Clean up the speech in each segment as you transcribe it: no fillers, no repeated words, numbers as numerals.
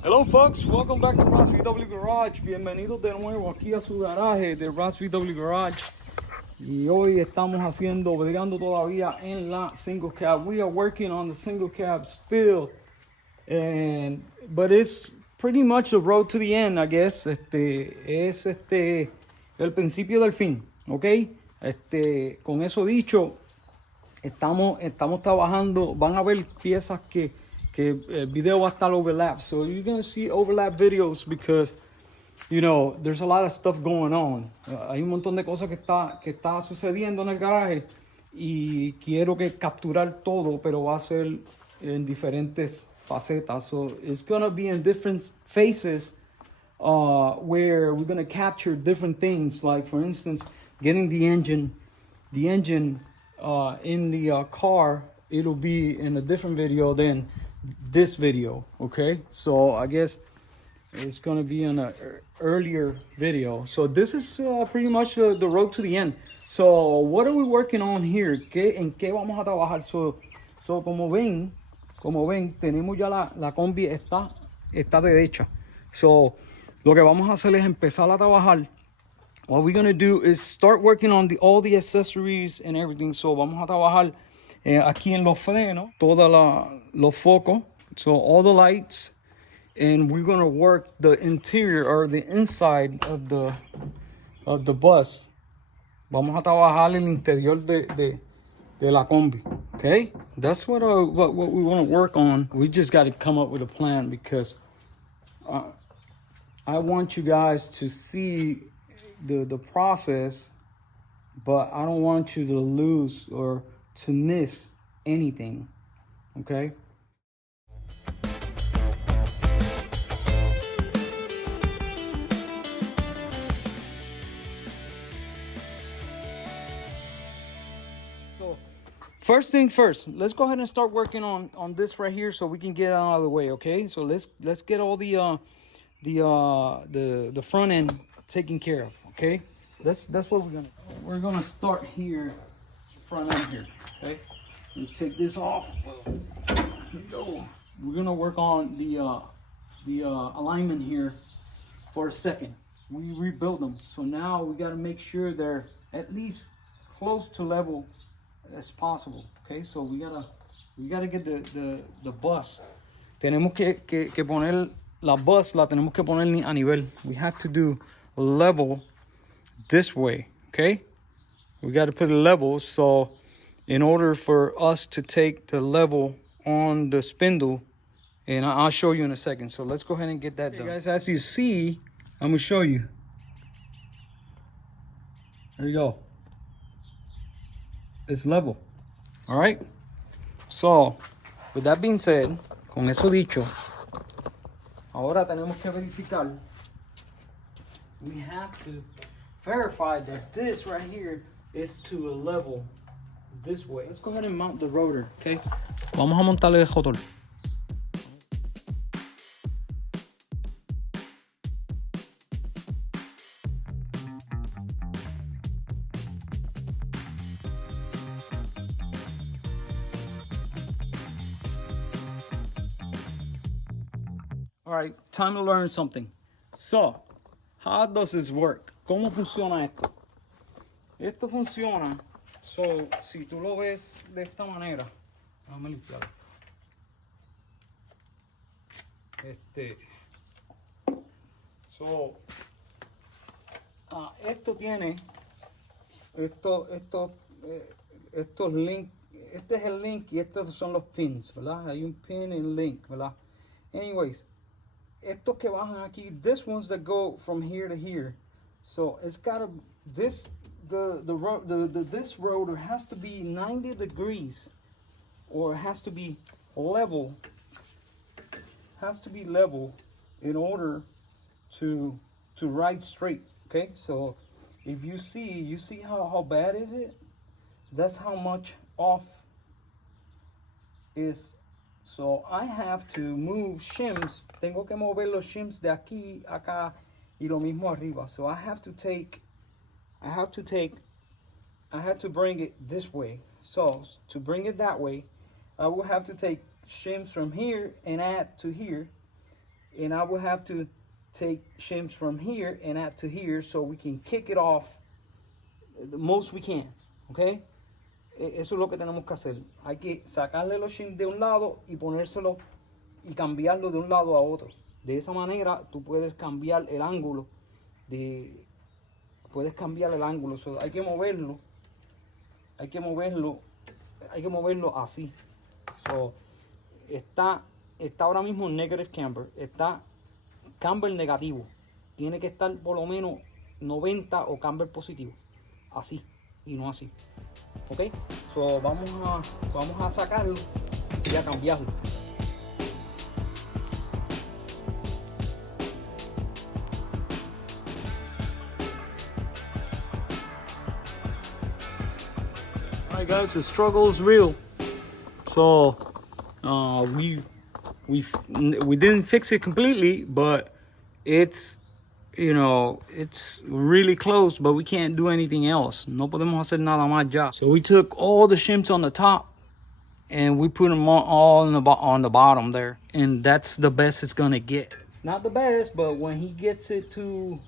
Hello folks, welcome back to Ross VW Garage. Bienvenidos de nuevo aquí a su garaje de Ross VW Garage. Y hoy estamos bregando todavía en la single cab. We are working on the single cab still. But it's pretty much the road to the end, I guess. Es el principio del fin, ¿ok? Con eso dicho, estamos trabajando. Van a ver piezas que el video va a estar overlap. So you're going to see overlap videos because, you know, there's a lot of stuff going on. Hay un montón de cosas que está sucediendo en el garaje y quiero capturar todo, pero va a ser en diferentes facetas. So it's going to be in different phases where we're going to capture different things. Like, for instance, getting the engine in the car. It'll be in a different video than this video, okay? So I guess it's gonna be in an earlier video. So this is pretty much the road to the end. So what are we working on here? ¿En qué vamos a trabajar? So como ven, tenemos ya la combi está derecha. So lo que vamos a hacer es empezar a trabajar. What we're gonna do is start working on all the accessories and everything. So vamos a trabajar aquí en los frenos, los focos, so all the lights, and we're gonna work the interior or the inside of the bus. Vamos a trabajar el interior de la combi, okay? That's what we want to work on. We just got to come up with a plan because I want you guys to see the process, but I don't want you to lose or to miss anything, okay? So first thing first, let's go ahead and start working on this right here so we can get it out of the way, okay? So let's get all the front end taken care of, okay? That's what we're gonna start here, front end here, okay? You take this off. Here we go. We're gonna work on the alignment here for a second. We rebuild them, so now we got to make sure they're at least close to level as possible. Okay, so we gotta get the bus. Tenemos que poner la bus, la tenemos que poner a nivel. We have to do level this way. Okay, we got to put a level. So in order for us to take the level on the spindle, and I'll show you in a second. So let's go ahead and get that done. Guys, as you see, I'm gonna show you. There you go. It's level. All right. So, with that being said, con eso dicho, ahora tenemos que verificar. We have to verify that this right here is to a level this way. Let's go ahead and mount the rotor, okay? Vamos a montarle el rotor. All right, time to learn something. So, how does this work? ¿Cómo funciona esto? Esto funciona, so, si tú lo ves de esta manera, déjame limpiar. So, esto tiene, estos link, este es el link y estos son los pins, ¿verdad? Hay un pin y un link, ¿verdad? Anyways, estos que bajan aquí, this ones that go from here to here. So it's gotta, this rotor has to be 90 degrees, or it has to be level. Has to be level in order to ride straight. Okay, so if you see how bad is it? That's how much off is. So I have to move shims. Tengo que mover los shims de aquí, acá, y lo mismo arriba. So I have to bring it this way. So to bring it that way, I will have to take shims from here and add to here. and I will have to take shims from here and add to here so we can kick it off the most we can, okay? Eso es lo que tenemos que hacer. Hay que sacarle los shims de un lado y ponérselo y cambiarlo de un lado a otro. De esa manera tú puedes cambiar el ángulo so, hay que moverlo así. So, está ahora mismo negative camber, está camber negativo, tiene que estar por lo menos 90 o camber positivo, así y no así, ok. So, vamos a sacarlo y a cambiarlo. Alright guys, the struggle is real. So we didn't fix it completely, but it's, you know, it's really close, but we can't do anything else. No podemos hacer nada más ya. So we took all the shims on the top and we put them all on the bottom there, and that's the best it's gonna get. It's not the best, but when he gets it to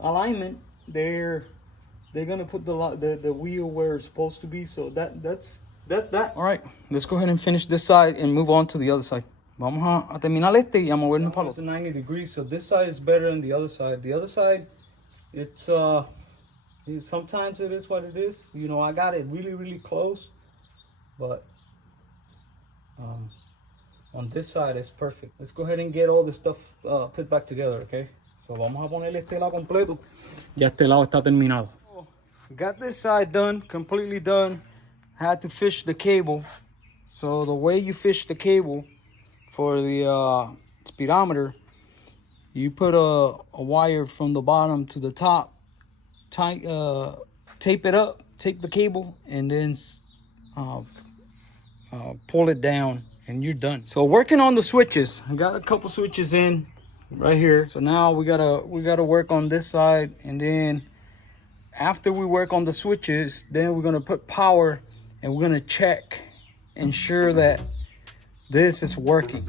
alignment, they're gonna put the wheel where it's supposed to be. So that's that. All right, let's go ahead and finish this side and move on to the other side. Vamos a terminar este y a movernos para los 90 degrees. So this side is better than the other side. The other side, it's sometimes it is what it is. You know, I got it really close, but on this side it's perfect. Let's go ahead and get all this stuff put back together, okay? So vamos a ponerle este lado completo. Ya este lado está terminado. Got this side done, completely done. Had to fish the cable. So the way you fish the cable for the speedometer, you put a wire from the bottom to the top, tape it up, take the cable, and then pull it down, and you're done. So working on the switches, I got a couple switches in right here. So now we gotta work on this side, and then after we work on the switches, then we're gonna put power, and we're gonna check, ensure that this is working.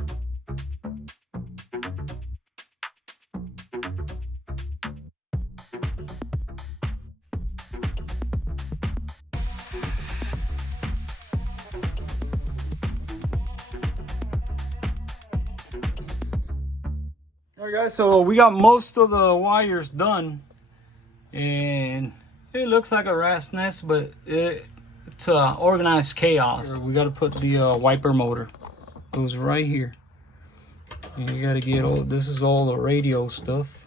All right guys, so we got most of the wires done, and it looks like a rat's nest, but it's organized chaos. We got to put the wiper motor. It goes right here, and you got to get all this is all the radio stuff.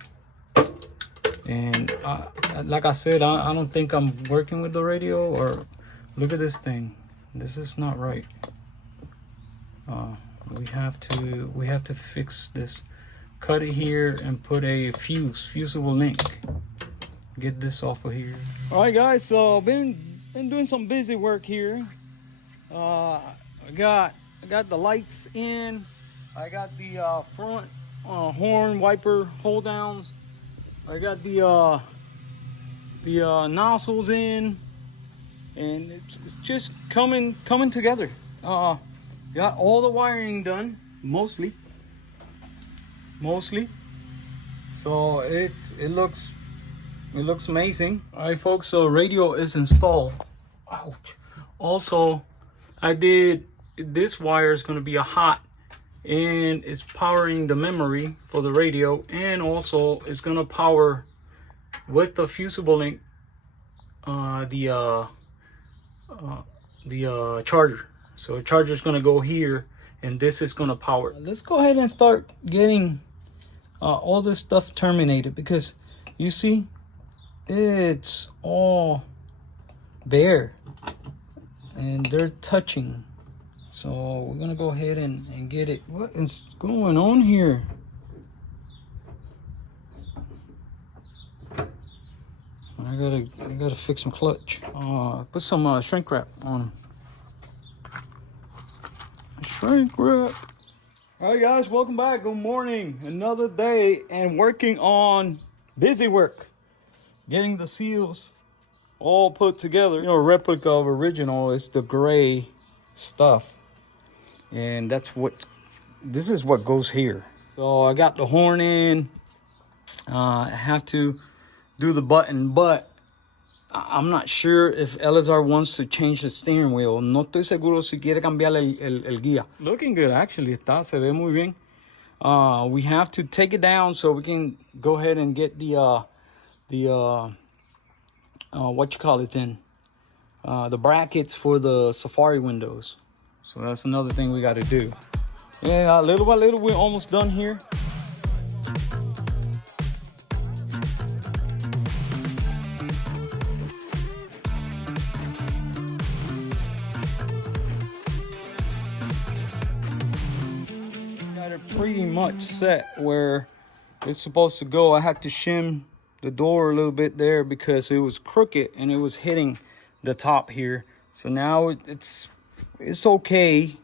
And like I said, I don't think I'm working with the radio. Or look at this thing, this is not right. We have to fix this. Cut it here and put a fusible link. Get this off of here. All right guys, so been doing some busy work here. I got the lights in. I got the front horn wiper hold downs. I got the nozzles in, and it's just coming together. Got all the wiring done, mostly. So it looks amazing. All right folks, so radio is installed. Ouch. Also, I did, this wire is going to be a hot, and it's powering the memory for the radio, and also it's going to power with the fusible link the charger. So the charger is going to go here, and this is going to power. Let's go ahead and start getting all this stuff terminated, because you see it's all there and they're touching. So we're gonna go ahead and get it. What is going on here? I gotta fix some clutch. Put some shrink wrap on. Shrink wrap. All right guys, welcome back. Good morning. Another day and working on busy work. Getting the seals all put together. You know, replica of original is the gray stuff. and this is what goes here. So I got the horn in. I have to do the button, but I'm not sure if Eleazar wants to change the steering wheel. No estoy seguro si quiere cambiar el guía. It's looking good, actually. Se ve muy bien. We have to take it down so we can go ahead and get the what you call it in, the brackets for the Safari windows. So that's another thing we got to do. Yeah, little by little, we're almost done here. Got it pretty much set where it's supposed to go. I had to shim the door a little bit there because it was crooked and it was hitting the top here. So now it's okay.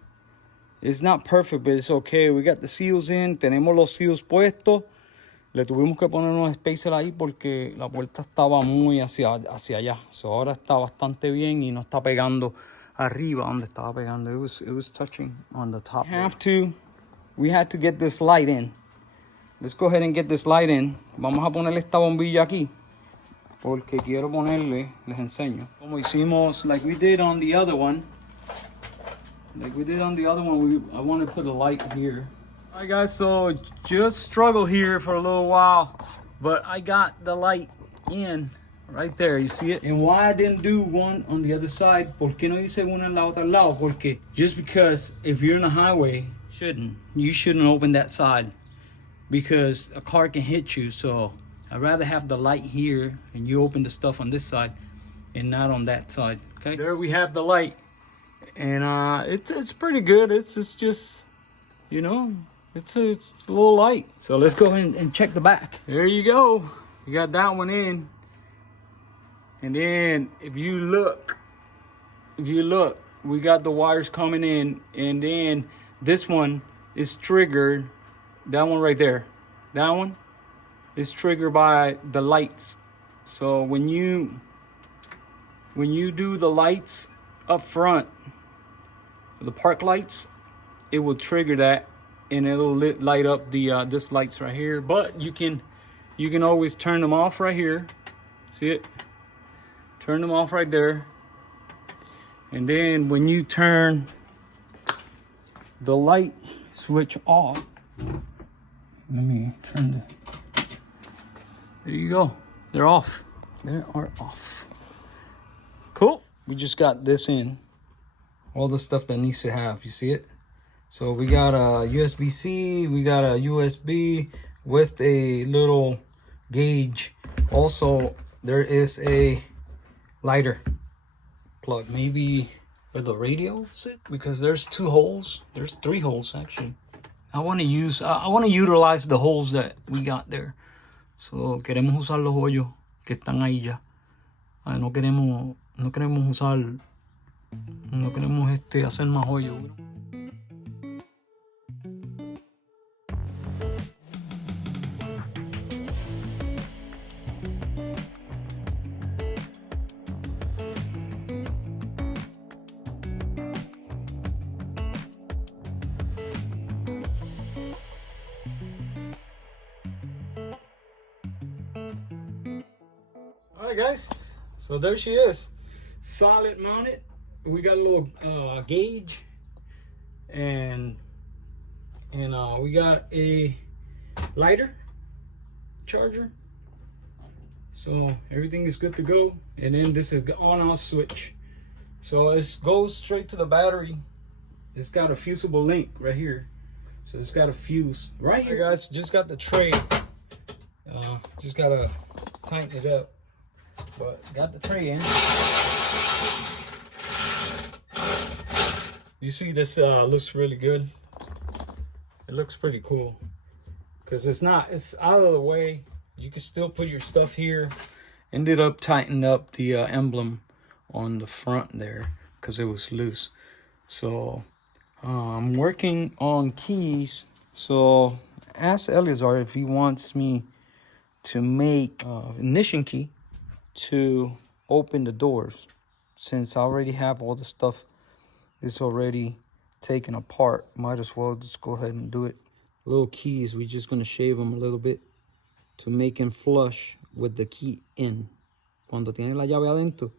It's not perfect, but it's okay. We got the seals in. Tenemos los seals puestos. Le tuvimos que poner unos spacer ahí porque la puerta estaba muy hacia allá. So ahora está bastante bien y no está pegando arriba donde estaba pegando. It was touching on the top. We had to get this light in. Let's go ahead and get this light in. Vamos a ponerle esta bombilla aquí porque quiero ponerle, les enseño. Como hicimos, like we did on the other one. I want to put a light here. All right, guys, so just struggle here for a little while, but I got the light in right there. You see it? And why I didn't do one on the other side? ¿Por qué no hice una en la otra lado? Porque just because if you're in a highway, you shouldn't open that side because a car can hit you. So I'd rather have the light here and you open the stuff on this side and not on that side. Okay, there we have the light. And it's pretty good. It's just, you know, it's a little light. So let's go ahead and check the back. There you go. You got that one in. And then if you look, we got the wires coming in. And then this one is triggered. That one right there. That one is triggered by the lights. So when you do the lights up front, the park lights, it will trigger that and it'll light up the this lights right here. But you can always turn them off right here. See it? Turn them off right there. And then when you turn the light switch off, let me turn there you go. They're off. They are off. Cool. We just got this in. All the stuff that needs to have, you see it? So we got a USB-C, we got a USB with a little gauge. Also, there is a lighter plug, maybe where the radio sit, because there's 2 holes. There's 3 holes actually. I want to utilize the holes that we got there. So queremos usar los hoyos que están ahí ya. No queremos usar. No queremos hacer más hoyo. All right, guys. So there she is, solid mounted. We got a little gauge, and we got a lighter charger. So everything is good to go. And then this is the on-off switch. So it goes straight to the battery. It's got a fusible link right here. So it's got a fuse right here, guys. Just got the tray. Just gotta tighten it up. But got the tray in. You see, this looks really good. It looks pretty cool because it's out of the way. You can still put your stuff here. Ended up tightening up the emblem on the front there because it was loose. So I'm working on keys. So ask Eleazar if he wants me to make ignition key to open the doors, since I already have all the stuff is already taken apart, might as well just go ahead and do it. Little keys, we're just gonna shave them a little bit to make them flush with the key in. Cuando tiene la llave adentro,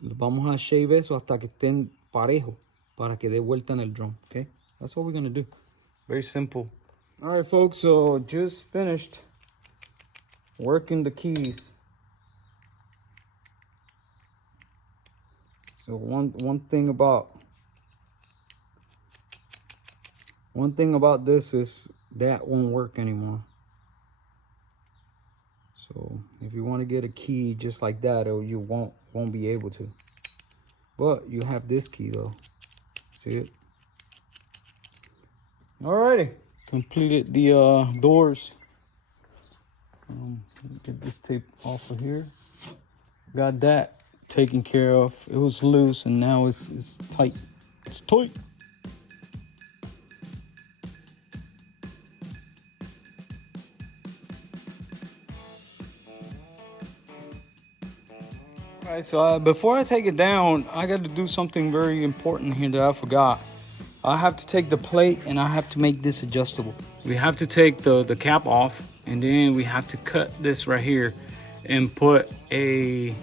vamos a shave eso hasta que estén parejos para que dé vuelta en el drum, okay? That's what we're gonna do. Very simple. All right, folks, so just finished working the keys. So one thing about this is that won't work anymore. So if you want to get a key just like that, or you won't be able to. But you have this key though. See it? Alrighty, completed the doors. Get this tape off of here. Got that taken care of. It was loose and now it's tight. It's tight. All right, so before I take it down, I got to do something very important here that I forgot. I have to take the plate and I have to make this adjustable. We have to take the cap off, and then we have to cut this right here and put an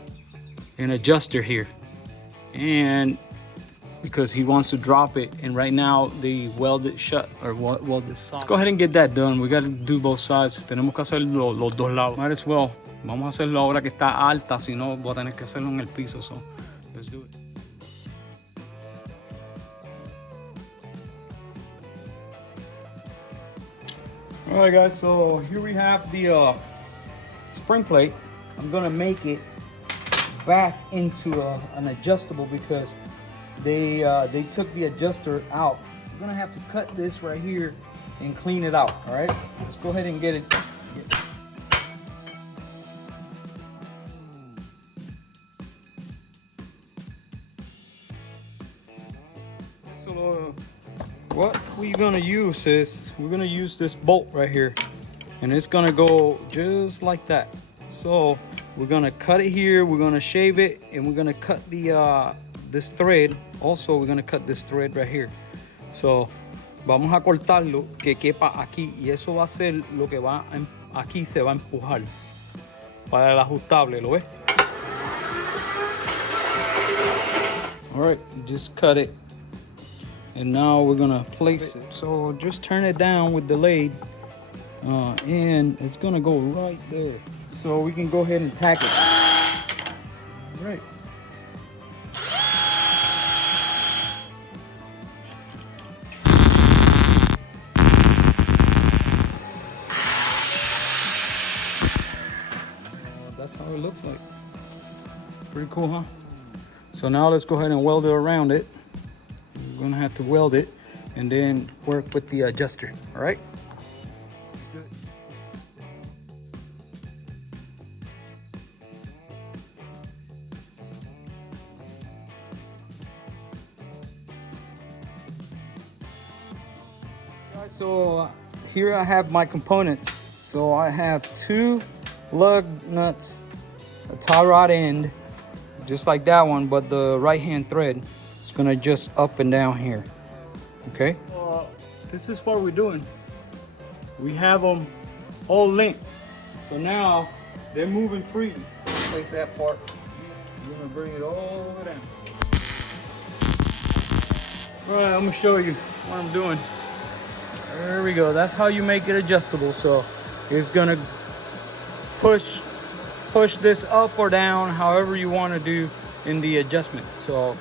adjuster here. And because he wants to drop it, and right now they weld it shut, or weld this solid. Let's go ahead and get that done. We got to do both sides. Tenemos que hacer los dos lados. Might as well. Vamos a hacerlo ahora que está alta, si no voy a tener que hacerlo en el piso. So let's do it. All right, guys, so here we have the spring plate. I'm gonna make it back into an adjustable because they took the adjuster out. I'm gonna have to cut this right here and clean it out. All right, let's go ahead and get it. So what we're gonna use is we're gonna use this bolt right here, and it's gonna go just like that. So we're gonna cut it here, we're gonna shave it, and we're gonna cut the this thread. Also, we're gonna cut this thread right here. So vamos a cortarlo que quepa aquí, y eso va a ser lo que va aquí, se va a empujar para el ajustable. ¿Lo ves? All right, just cut it. And now we're gonna place it. So just turn it down with the lathe, and it's gonna go right there. So we can go ahead and tack it. All right. That's how it looks like. Pretty cool, huh? So now let's go ahead and weld it around it. We're gonna have to weld it and then work with the adjuster. All right. Let's do it. All right, so here I have my components. So I have 2 lug nuts, a tie rod end, just like that one, but the right hand thread is gonna just up and down here. Okay. This is what we're doing. We have them all linked. So now they're moving free. Place that part. We're gonna bring it all over down. All right, I'm gonna show you what I'm doing. There we go. That's how you make it adjustable. So it's gonna push this up or down, however you want to do in the adjustment. So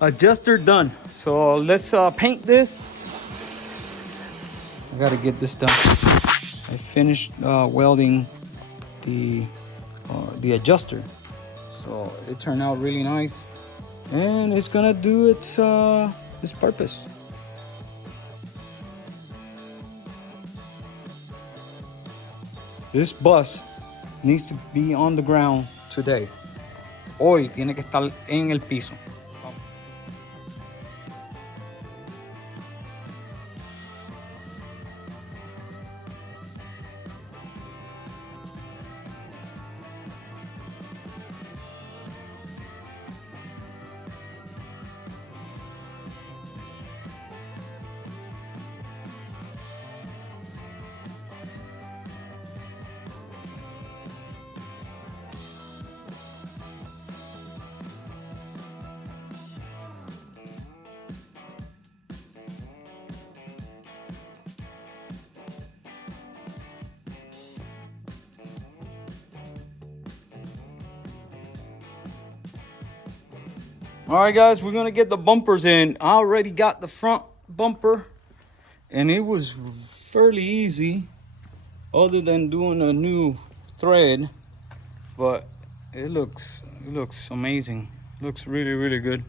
adjuster done. So let's paint this. I gotta get this done. I finished welding the adjuster, so it turned out really nice, and it's gonna do its purpose. This bus needs to be on the ground today. Hoy tiene que estar en el piso. All right, guys, we're gonna get the bumpers in. I already got the front bumper, and it was fairly easy, other than doing a new thread. But it looks amazing. It looks really, really good.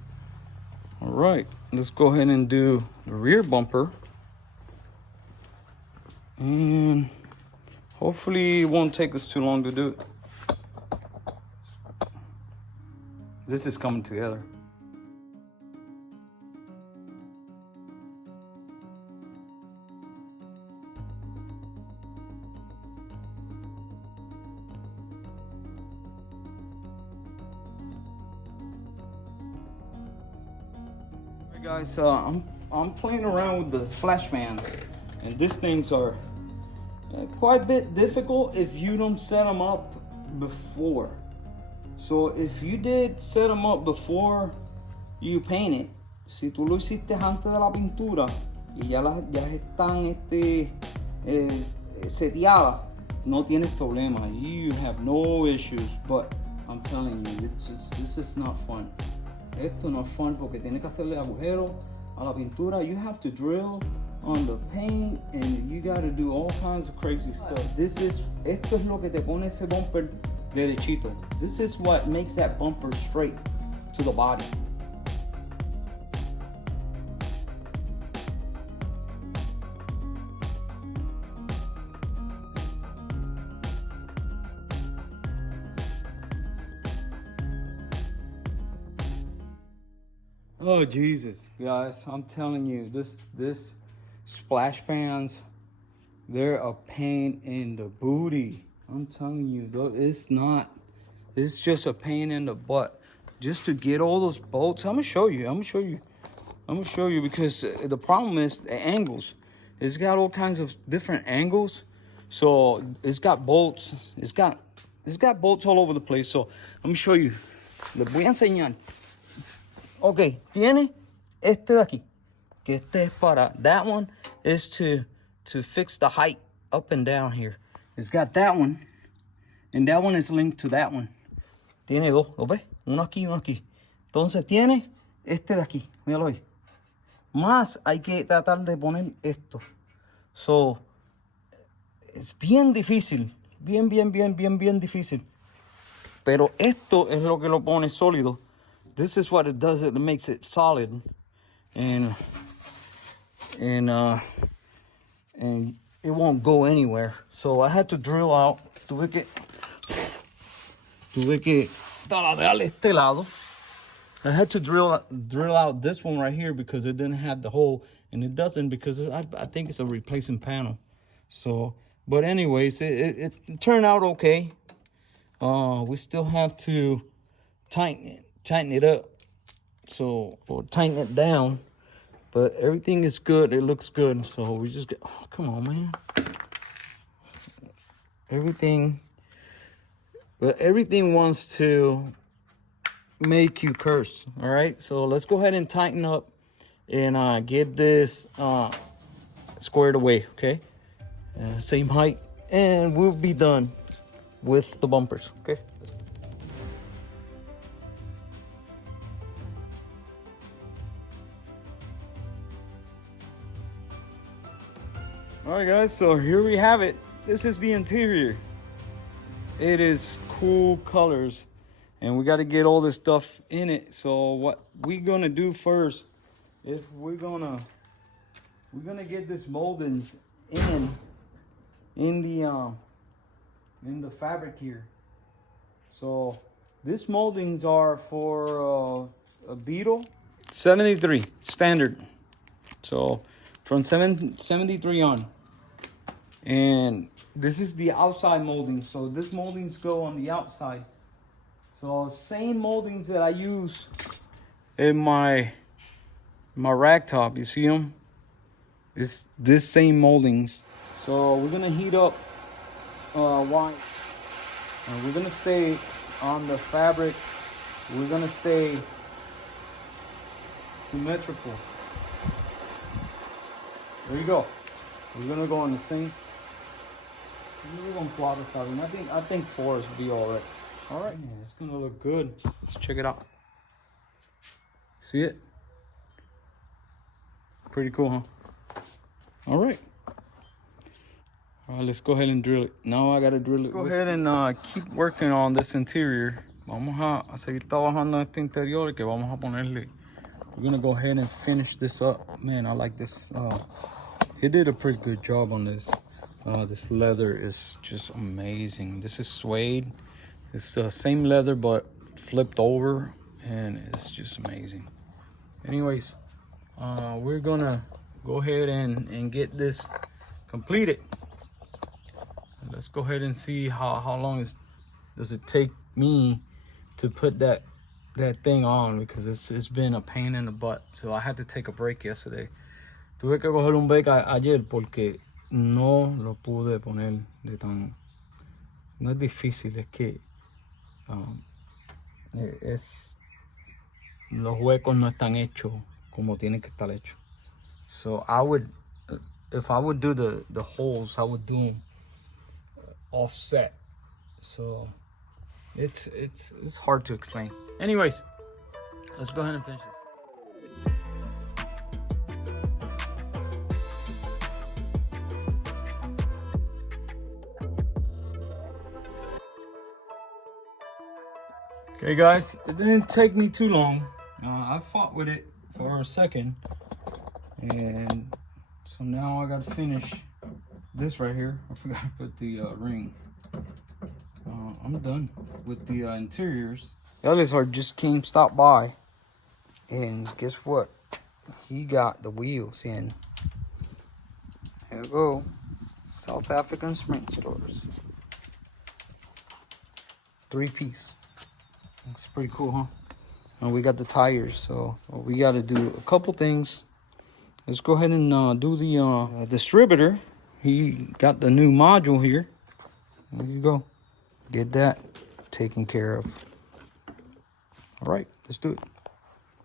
All right, let's go ahead and do the rear bumper, and hopefully it won't take us too long to do it. This is coming together. Guys, I'm playing around with the flash fans, and these things are quite a bit difficult if you don't set them up before. So if you did set them up before you paint it, si tú lo hiciste antes de la pintura y ya están seteadas, no tienes problema. You have no issues. But I'm telling you, this is not fun. Esto no es fun porque tienes que hacerle agujero a la pintura. You have to drill on the paint and you got to do all kinds of crazy stuff. Esto es lo que te pone ese bumper derechito. This is what makes that bumper straight to the body. Oh Jesus, guys, I'm telling you, this splash fans, they're a pain in the booty. I'm telling you, though, it's just a pain in the butt. Just to get all those bolts, I'm gonna show you because the problem is the angles. It's got all kinds of different angles. So it's got bolts, it's got bolts all over the place. So let me show you. Les voy a enseñar. Ok, tiene este de aquí, que este es para, that one is to fix the height up and down here. It's got that one, and that one is linked to that one. Tiene dos, ¿lo ves? Uno aquí y uno aquí. Entonces tiene este de aquí, míralo ahí. Más hay que tratar de poner esto. So, es bien difícil, bien difícil. Pero esto es lo que lo pone sólido. This is what it does. It makes it solid, and it won't go anywhere. So I had to drill out. Tuve que taladrar este lado. I had to drill out this one right here because it didn't have the hole, and it doesn't because I think it's a replacement panel. So, but anyways, it turned out okay. We still have to tighten it up, so, or tighten it down, but everything is good. It looks good. So we just get, oh, come on, man. Everything wants to make you curse. All right, so let's go ahead and tighten up and get this squared away. Okay, same height, and we'll be done with the bumpers. Okay. All right, guys, so here we have it. This is the interior. It is cool colors, and we got to get all this stuff in it. So what we're gonna do first is we're gonna get this moldings in the fabric here. So these moldings are for a Beetle 73 standard. So from 73 on. And this is the outside molding. So these moldings go on the outside. So same moldings that I use in my rag top. You see them? It's this same moldings. So we're gonna heat up wine. And we're gonna stay on the fabric. We're gonna stay symmetrical. There you go. We're gonna go on the same. We're gonna plot it out. I think 4 will be all right. All right, yeah, it's gonna look good. Let's check it out. See it? Pretty cool, huh? All right. All right, let's go ahead and drill it. Now I gotta drill it. Go ahead and keep working on this interior. Vamos a seguir trabajando este interior que vamos a ponerle. We're gonna go ahead and finish this up. Man, I like this. He did a pretty good job on this. This leather is just amazing. This is suede. It's the same leather but flipped over, and it's just amazing. Anyways, we're gonna go ahead and get this completed. Let's go ahead and see how long does it take me to put that thing on, because it's been a pain in the butt. So I had to take a break yesterday. Tuve que coger un break ayer porque no lo pude poner de tan. No es difícil, es que los huecos no están hechos como tienen que estar hechos. So if I would do the holes, I would do them offset. So it's hard to explain. Anyways, let's go ahead and finish this. Okay guys, it didn't take me too long. I fought with it for a second, and so now I gotta finish this right here. I forgot to put the ring. I'm done with the interiors. Eleazar just stopped by, and guess what? He got the wheels in. There we go. South African spring stores. 3-piece. It's pretty cool, huh? And we got the tires, so we got to do a couple things. Let's go ahead and do the distributor. He got the new module here. There you go. Get that taken care of. All right, let's do it.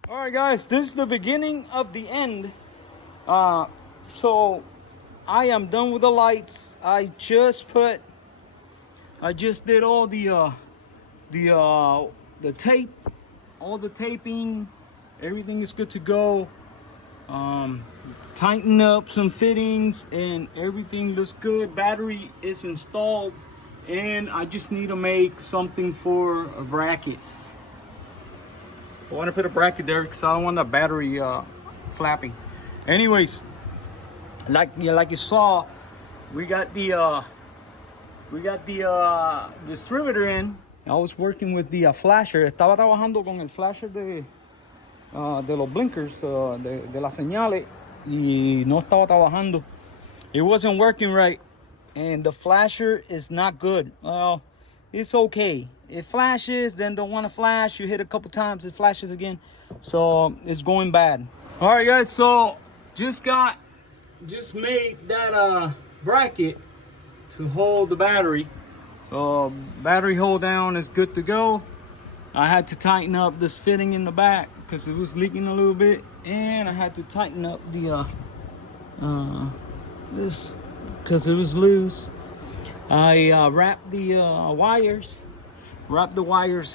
All right, guys, this is the beginning of the end. So I am done with the lights. I just did all the tape, all the taping. Everything is good to go. Tighten up some fittings and everything looks good. Battery is installed, and I just need to make something for a bracket. I want to put a bracket there because I don't want the battery flapping. Anyways, like you saw, we got the distributor in. I was working with the flasher. Estaba trabajando con el flasher de los blinkers, de las señales, y no estaba trabajando. It wasn't working right, and the flasher is not good. Well, it's okay. It flashes, then don't want to flash. You hit a couple times, it flashes again. So it's going bad. All right, guys. So just made that bracket to hold the battery. So battery hold down is good to go. I had to tighten up this fitting in the back because it was leaking a little bit, and I had to tighten up the this because it was loose. I wrapped the wires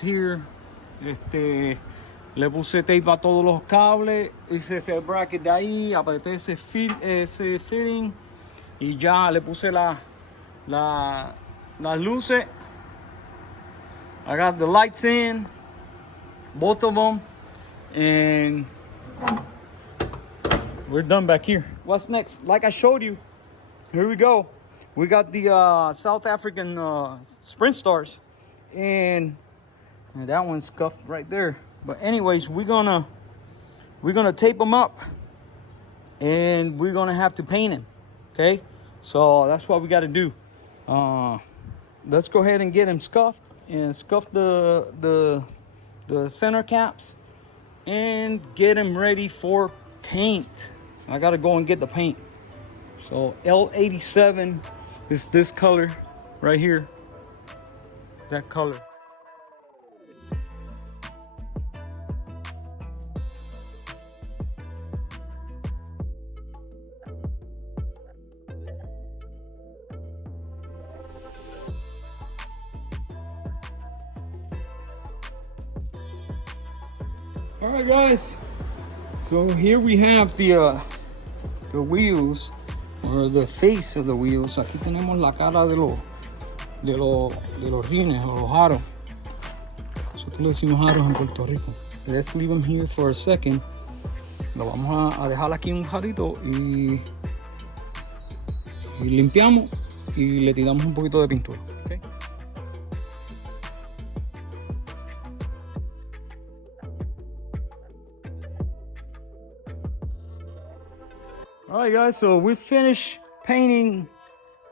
here. Le puse tape a todos los cables, hice ese bracket de ahí, apreté ese fitting y ya le puse las luces. I got the lights in, both of them, and we're done back here. What's next? Like I showed you, here we go. We got the South African Sprint Stars, and that one's scuffed right there. But anyways, we're gonna tape them up, and we're gonna have to paint them. Okay, so that's what we got to do. Let's go ahead and get them scuffed and scuff the center caps and get them ready for paint. I gotta go and get the paint. So L87 is this color right here, that color. All right, guys. So here we have the wheels, or the face of the wheels. Aquí tenemos la cara de los rines o los aros. Nosotros le decimos aros en Puerto Rico. Let's leave them here for a second. Lo vamos a dejar aquí un ratito y limpiamos y le tiramos un poquito de pintura. Okay? All right, guys, so we finished painting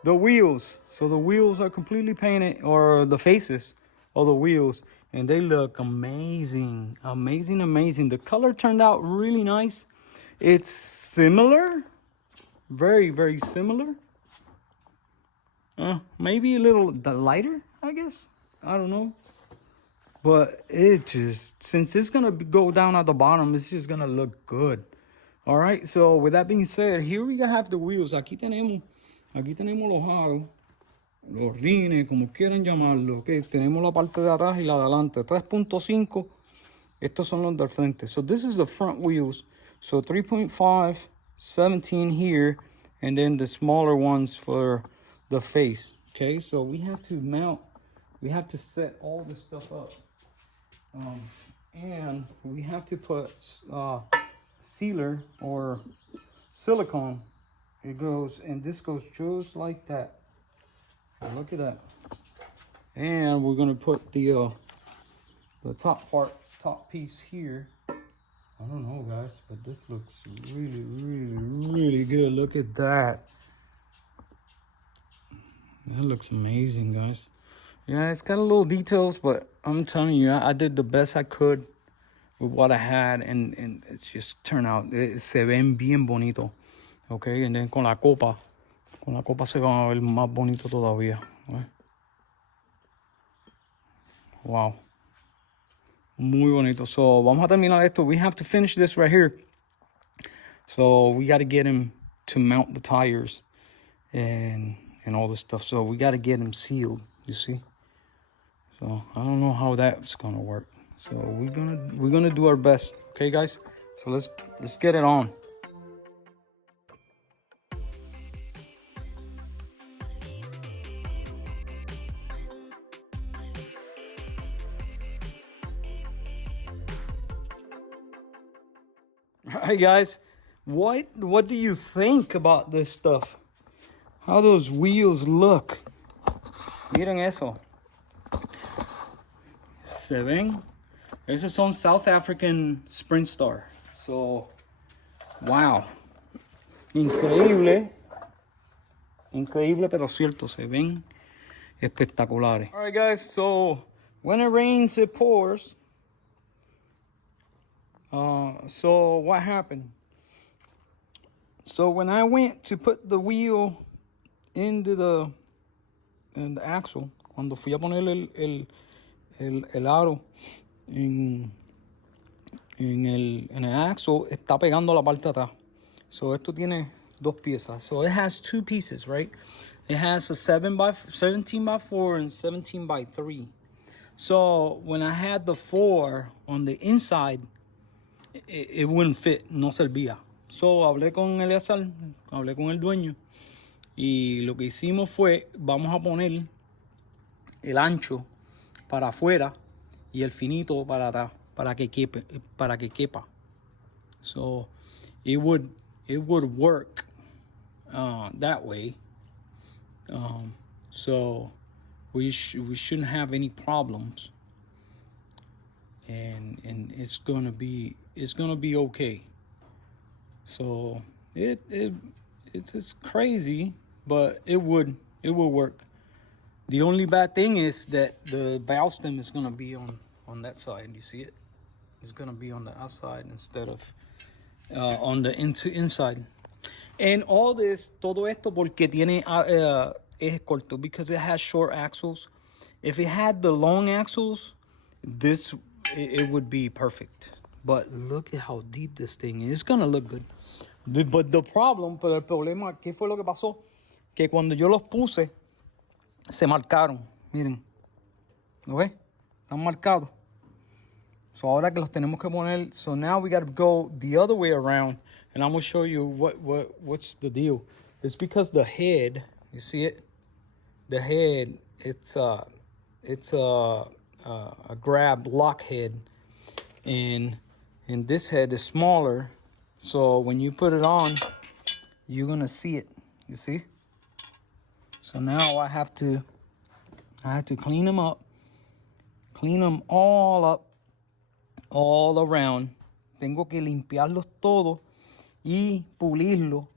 the wheels. So the wheels are completely painted, or the faces of the wheels, and they look amazing, amazing, amazing. The color turned out really nice. It's similar, very, very similar. Maybe a little lighter, I guess. I don't know. But it just, since it's gonna go down at the bottom, it's just gonna look good. All right, so with that being said, here we have the wheels. Aquí tenemos los aros, los rines, como quieran llamarlo. Okay, tenemos la parte de atrás y la de adelante. 3.5. Estos son los del frente. So this is the front wheels. So 3.5, 17 here, and then the smaller ones for the face. Okay, so we have to mount. We have to set all this stuff up, and we have to put sealer or silicone. It goes, and this goes just like that. Look at that. And we're gonna put the top piece here. I don't know, guys, but this looks really, really, really good. Look at that. That looks amazing, guys. Yeah, it's got a little details, but I'm telling you, I did the best I could with what I had, and it's just turned out, se ven bien bonito. Okay, and then con la copa se van a ver más bonito todavía. Okay? Wow. Muy bonito. So vamos a terminar esto. We have to finish this right here. So we got to get him to mount the tires and all this stuff. So we got to get him sealed, you see. So I don't know how that's gonna work. So we're gonna do our best. Okay, guys. So let's get it on. All right, guys. What do you think about this stuff? How those wheels look? Miren eso. Se ven. Esos son South African Sprint Star. So, wow. Increíble. Increíble, pero cierto. Se ven espectaculares. All right, guys. So, when it rains, it pours. So what happened? So when I went to put the wheel into the axle, cuando fui a poner el aro en el axle, está pegando la parte de atrás. So esto tiene dos piezas. So it has two pieces, right? It has a 17 by 4 and 17 by 3. So when I had the 4 on the inside, it wouldn't fit, no servía. So hablé con Eleazar, hablé con el dueño, y lo que hicimos fue, vamos a poner el ancho para afuera y el finito para atrás, para que quepa. So it would work that way. So we shouldn't have any problems, and it's gonna be okay. So it's crazy, but it will work. The only bad thing is that the valve stem is gonna be on that side. You see it? It's gonna be on the outside instead of on the inside. And all this, todo esto porque tiene eje corto, because it has short axles. If it had the long axles, it would be perfect. But look at how deep this thing is. It's gonna look good. Pero el problema, ¿qué fue lo que pasó? Que cuando yo los puse, se marcaron. Miren. ¿Lo ves? Están marcados. So ahora que los tenemos que poner, so now we got to go the other way around, and I'm gonna show you what's the deal. It's because the head, you see it, the head, it's a grab lock head, and this head is smaller. So when you put it on, you're gonna see it. You see? So now I have to clean them up, clean them all up, all around. Tengo que limpiarlos todos y pulirlo.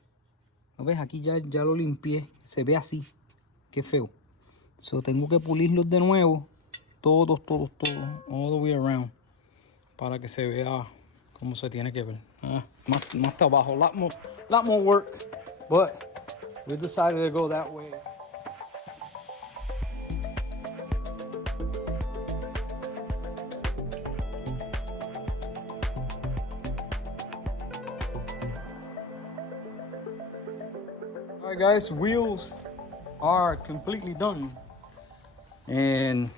¿No ves? Aquí ya lo limpié. Se ve así. Qué feo. So tengo que pulirlos de nuevo. Todos. All the way around. Para que se vea como se tiene que ver. Más trabajo. Lot more work. But we decided to go that way. Alright guys, wheels are completely done, and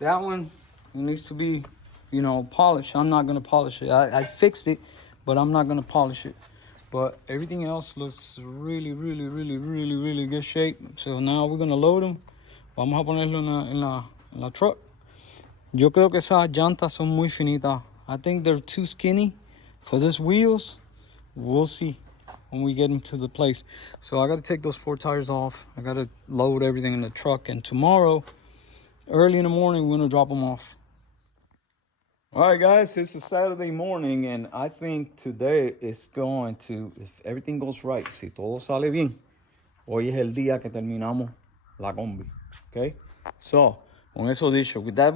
that one needs to be, polished. I'm not gonna polish it. I fixed it, but I'm not gonna polish it. But everything else looks really good shape. So now we're gonna load them. Vamos a ponerlo en la truck. Yo creo que esas llantas son muy finitas. I think they're too skinny for these wheels. We'll see when we get them to the place. So I got to take those 4 tires off. I got to load everything in the truck, and tomorrow early in the morning we're gonna drop them off. All right guys, it's a Saturday morning, and I think today is going to, if everything goes right, si todo sale bien, hoy es el día que terminamos la combi. Okay, so con eso dicho, with that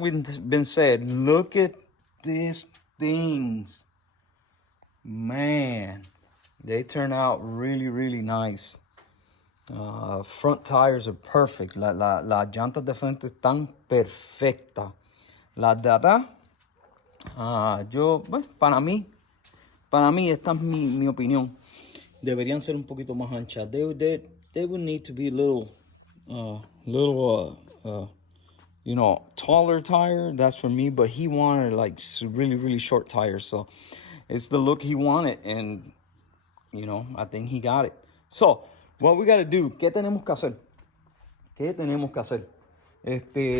been said, look at these things, man. They turn out really nice. Front tires are perfect. Las llantas de frente están perfectas. Las de atrás, para mí, esta es mi opinión. Deberían ser un poquito más anchas. They would need to be a little, taller tire. That's for me. But he wanted like really short tires. So it's the look he wanted, and I think he got it. So, what we got to do, ¿qué tenemos que hacer?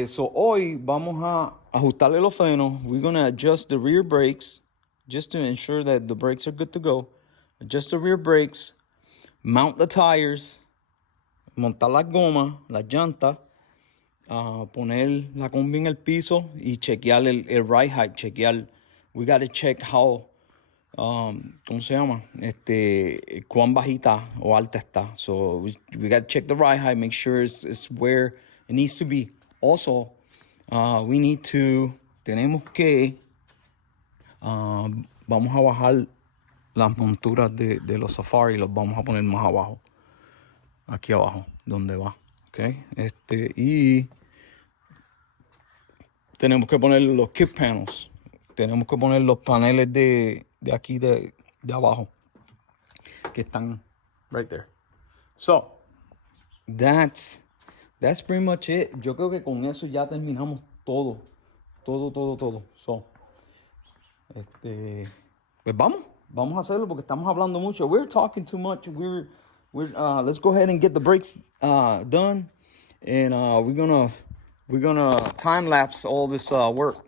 So hoy vamos a ajustarle los frenos. We're going to adjust the rear brakes just to ensure that the brakes are good to go. Adjust the rear brakes, mount the tires, montar las gomas, las llantas, poner la combi en el piso y chequear el ride height, we got to check how, ¿cómo se llama? Cuán bajita o alta está. So we got to check the ride height, make sure it's where it needs to be. Also, tenemos que, vamos a bajar las monturas de los Safari, los vamos a poner más abajo. Aquí abajo, donde va. Okay. Y tenemos que poner los kick panels. Tenemos que poner los paneles de aquí de abajo, que están right there. So that's pretty much it. Yo creo que con eso ya terminamos todo. So pues vamos a hacerlo porque estamos hablando mucho. We're talking too much. Let's go ahead and get the brakes done, and we're gonna time lapse all this work.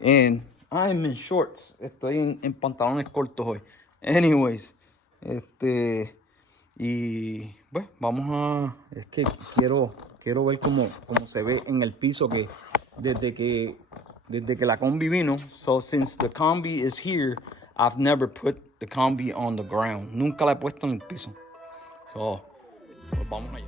And I'm in shorts. Estoy en pantalones cortos hoy. Anyways, y bueno, es que quiero ver cómo se ve en el piso, que desde que la combi vino. So since the combi is here, I've never put the combi on the ground. Nunca la he puesto en el piso. So, pues vamos allá.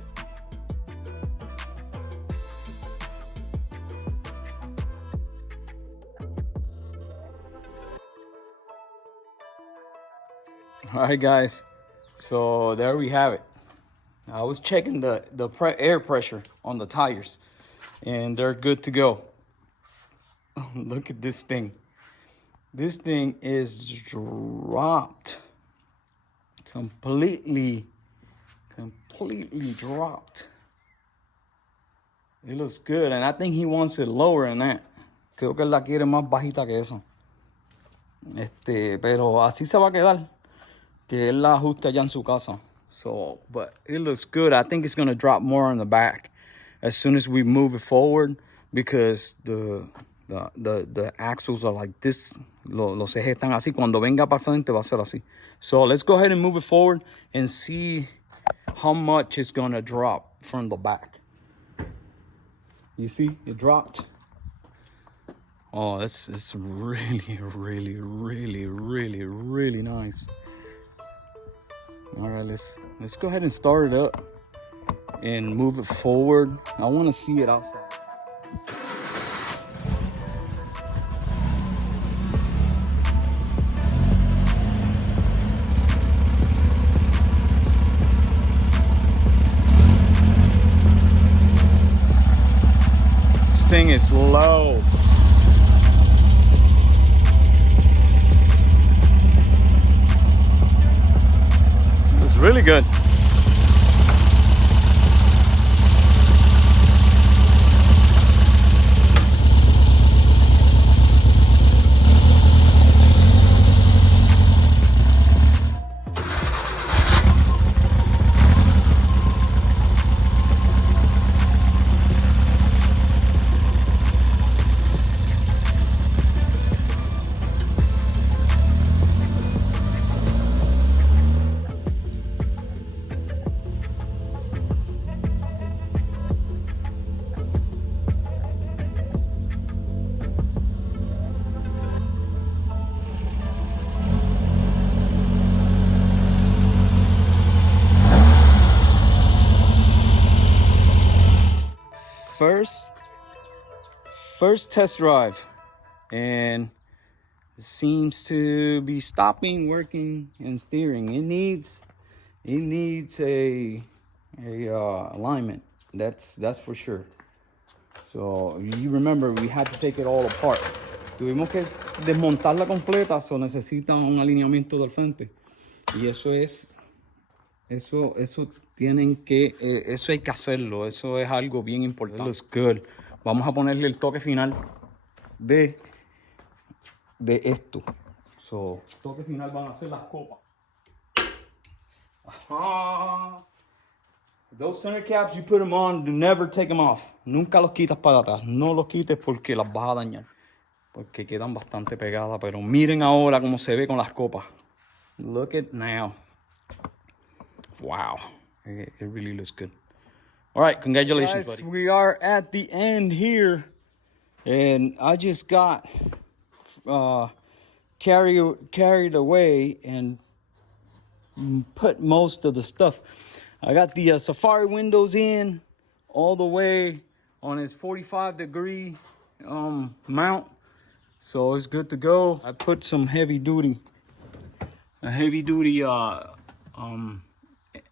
All right, guys. So there we have it. I was checking the air pressure on the tires, and they're good to go. Look at this thing. This thing is dropped. Completely dropped. It looks good, and I think he wants it lower than that. Creo que él la quiere más bajita que eso. Pero así se va a quedar. Que él la ajuste allá en su casa. So, but it looks good. I think it's going to drop more on the back as soon as we move it forward, because the axles are like this. Los ejes están así. Cuando venga para frente va a ser así. So let's go ahead and move it forward and see how much it's going to drop from the back. You see, it dropped. Oh, it's really, really, really, really, really nice. All right, let's go ahead and start it up and move it forward. I want to see it outside. This thing is low. It's really good. First test drive, and it seems to be stopping working and steering. It needs a alignment. That's for sure. So you remember we had to take it all apart. Tuvimos que desmontarla completa, so necesita un alineamiento del frente. Y eso hay que hacerlo. Eso es algo bien importante. It looks good. Vamos a ponerle el toque final de esto. So, toque final van a ser las copas. Ajá. Those center caps, you put them on, you never take them off. Nunca los quitas para atrás. No los quites porque las vas a dañar. Porque quedan bastante pegadas. Pero miren ahora cómo se ve con las copas. Look at now. Wow. It really looks good. All right, congratulations, guys, buddy. We are at the end here, and I just got carried away and put most of the stuff. I got the Safari windows in all the way on its 45-degree mount, so it's good to go. I put some heavy-duty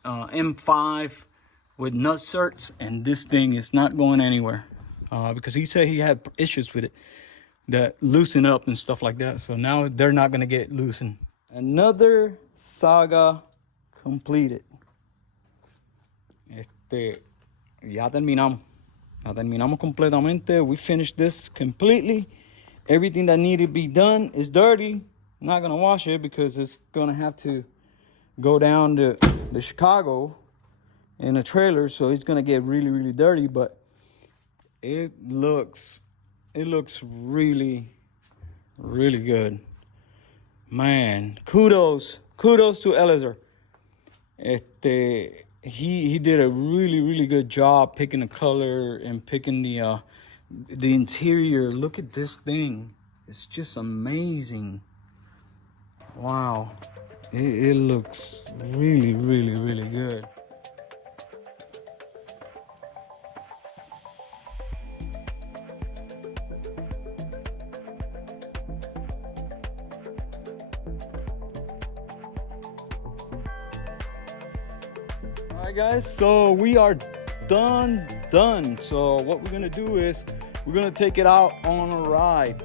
M5 with nut certs, and this thing is not going anywhere because he said he had issues with it that loosen up and stuff like that. So now they're not going to get loosened. Another saga completed. Ya terminamos completamente. We finished this completely. Everything that needed to be done is dirty. I'm not going to wash it because it's going to have to go down to Chicago in a trailer, so it's gonna get really, really dirty. But it looks really, really good, man. Kudos to Eliezer. He did a really, really good job picking the color and picking the interior. Look at this thing. It's just amazing. Wow. It looks really, really, really good. All right, guys, so we are done. So what we're gonna do is we're gonna take it out on a ride.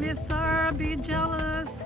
Yes, sir. Be jealous.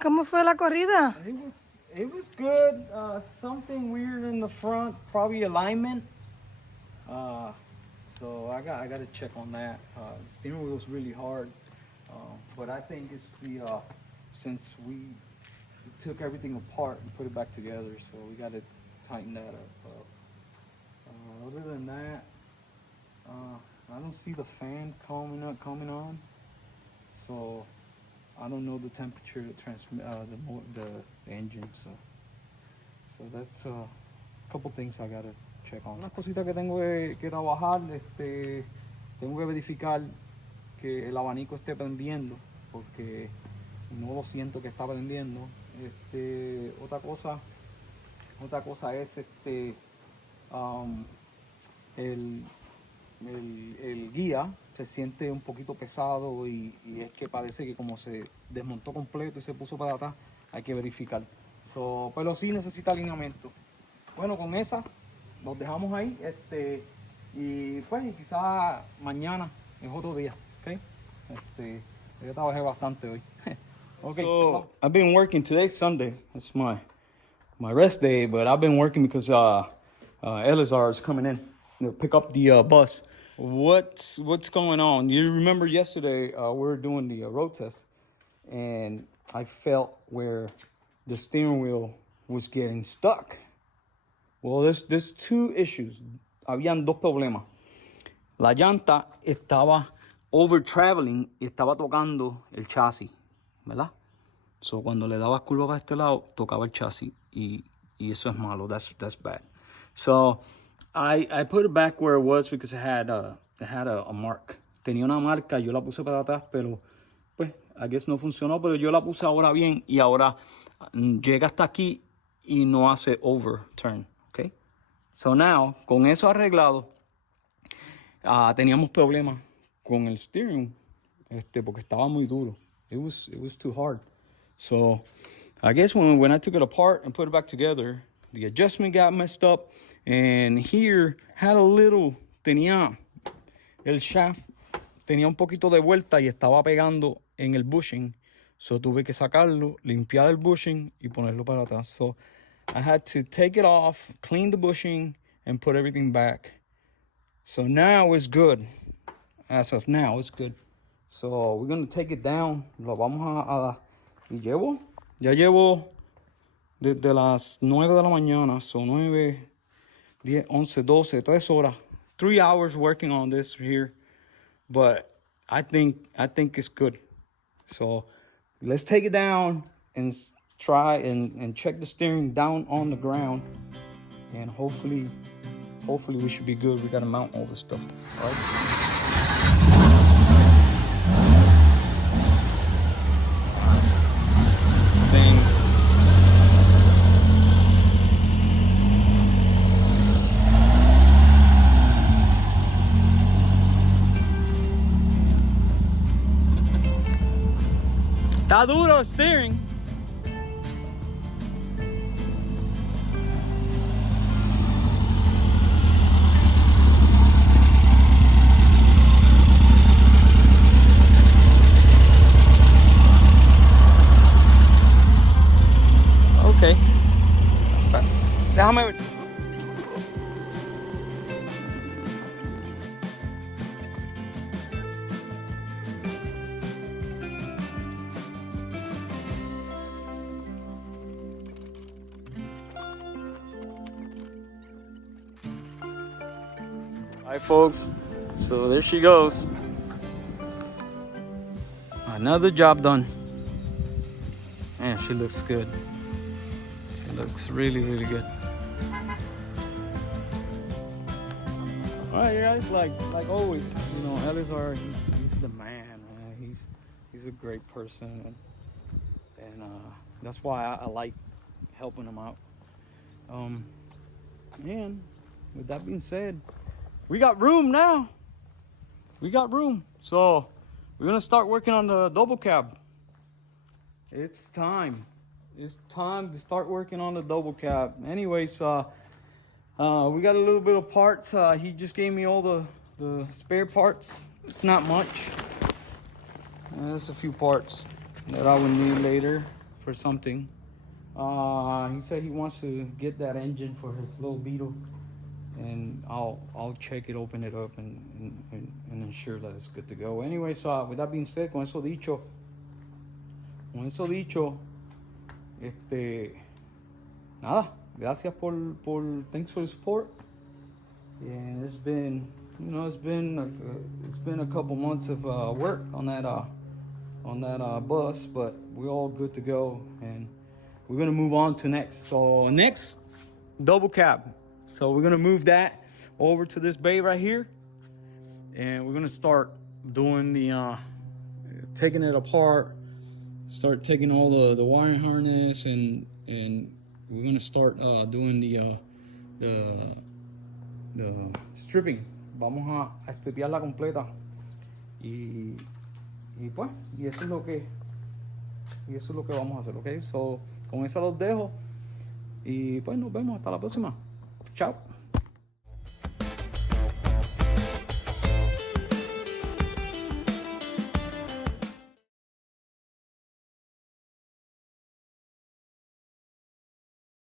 ¿Cómo fue la corrida? It was good. Something weird in the front, probably alignment. So I got to check on that. The steering wheel is really hard, but I think it's the since we took everything apart and put it back together, so we got to tighten that up. Other than that, I don't see the fan coming on, so I don't know the temperature to transmit the engine. So that's a couple things I gotta check on. Unas cositas que tengo que trabajar, tengo que verificar que el abanico esté prendiendo, porque no lo siento que está prendiendo. Otra cosa es el guía se siente un poquito pesado y es que parece que como se desmontó completo y se puso para atrás, hay que verificar. Pero sí necesita alineamiento. Bueno, con esa nos dejamos ahí y pues quizás mañana es otro día, ¿ok? Yo trabajé bastante hoy. Okay. So I've been working. Today's Sunday. It's my rest day, but I've been working because Elazar is coming in. They'll pick up the bus. What's going on? You remember yesterday we were doing the road test, and I felt where the steering wheel was getting stuck. Well, there's two issues. Habían dos problemas. La llanta estaba over traveling y estaba tocando el chasis, ¿verdad? So cuando le dabas curva para este lado, tocaba el chasis y eso es malo. That's bad. So I put it back where it was because it had a mark. Tenía una marca, yo la puse para atrás, pero pues I guess no funcionó, pero yo la puse ahora bien y ahora llega hasta aquí y no hace overturn, ¿ok? So now, con eso arreglado, teníamos problemas con el steering, porque estaba muy duro. It was too hard. So I guess when I took it apart and put it back together, the adjustment got messed up, and here had a little, el shaft tenía un poquito de vuelta y estaba pegando en el bushing, so tuve que sacarlo, limpiar el bushing y ponerlo para atrás. So I had to take it off, clean the bushing, and put everything back. So now it's good. As of now, it's good. So we're gonna take it down. Lo vamos y ya llevo desde las 9 de la mañana, so 9, 10, 11, 12, 3 horas, 3 hours working on this here. But I think it's good. So let's take it down and try and check the steering down on the ground, and hopefully we should be good. We gotta mount all this stuff, right? Está duro steering. Ok. Déjame ver. Hi folks, so there she goes. Another job done. Man, she looks good. She looks really, really good. Alright guys, like always, you know, Elizar, he's the man. He's a great person, and that's why I like helping him out. And with that being said, we got room now. We got room, so we're gonna start working on the double cab. It's time. It's time to start working on the double cab. Anyways, we got a little bit of parts. He just gave me all the spare parts. It's not much. There's a few parts that I would need later for something. He said he wants to get that engine for his little Beetle, and I'll check it, open it up, and ensure that it's good to go. Anyway, so with that being said, con eso dicho, nada, gracias por thanks for the support. And it's been, you know, it's been a couple months of work on that bus, but we're all good to go, and we're gonna move on to next. So next, double cab. So we're gonna move that over to this bay right here, and we're gonna start doing the taking it apart, start taking all the wiring harness, and we're gonna start doing the stripping. Vamos a stripearla completa, y pues, y eso es lo que vamos a hacer, ¿ok? So, con eso los dejo, y pues nos vemos hasta la próxima. Chao.